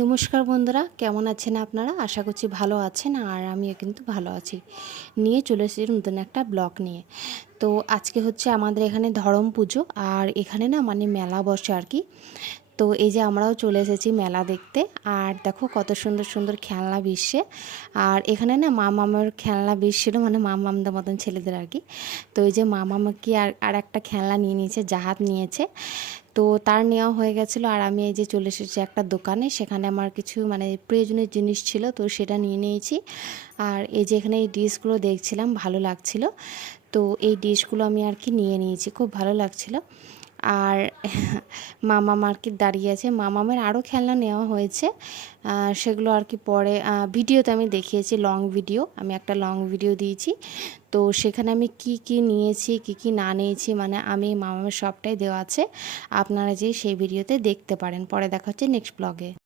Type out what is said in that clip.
নমস্কার বন্ধুরা, কেমন আছেন আপনারা? আশা করছি ভালো আছেন, আর আমিও কিন্তু ভালো আছি। নিয়ে চলে এসেছি নতুন একটা ব্লগ নিয়ে। তো আজকে হচ্ছে আমাদের এখানে ধরম পুজো, আর এখানে না মানে মেলা বসে আর কি। তো এই যে আমরাও চলে এসেছি মেলা দেখতে। আর দেখো কত সুন্দর সুন্দর খেলনা বিশ্বে। আর এখানে না মা মামার খেলনা ছিল, মানে মা মামদের মতন ছেলেদের আর কি। তো এই যে মা মামা কি আর একটা খেলনা নিয়ে নিয়েছে, জাহাজ নিয়েছে। তো তার নেওয়া হয়ে গেছিলো, আর আমি এই যে চলে এসেছি একটা দোকানে, সেখানে আমার কিছু মানে প্রয়োজনীয় জিনিস ছিল, তো সেটা নিয়ে নিয়েছি। আর এই যে এখানে এই ডিশগুলো দেখছিলাম, ভালো লাগছিল। তো এই ডিশগুলো আমি আর কি নিয়ে নিয়েছি, খুব ভালো লাগছিল। আর মামা মার্কেট দাঁড়িয়ে আছে, মামামের আরও খেলনা নেওয়া হয়েছে। সেগুলো আর কি পরে ভিডিওতে আমি দেখিয়েছি, লং ভিডিও, আমি একটা লং ভিডিও দিয়েছি। তো সেখানে আমি কি কি নিয়েছি, কি কি না নিয়েছি, মানে আমি মামামের সবটাই দেওয়া আছে। আপনারা যে সেই ভিডিওতে দেখতে পারেন। পরে দেখা হচ্ছে নেক্সট ব্লগে।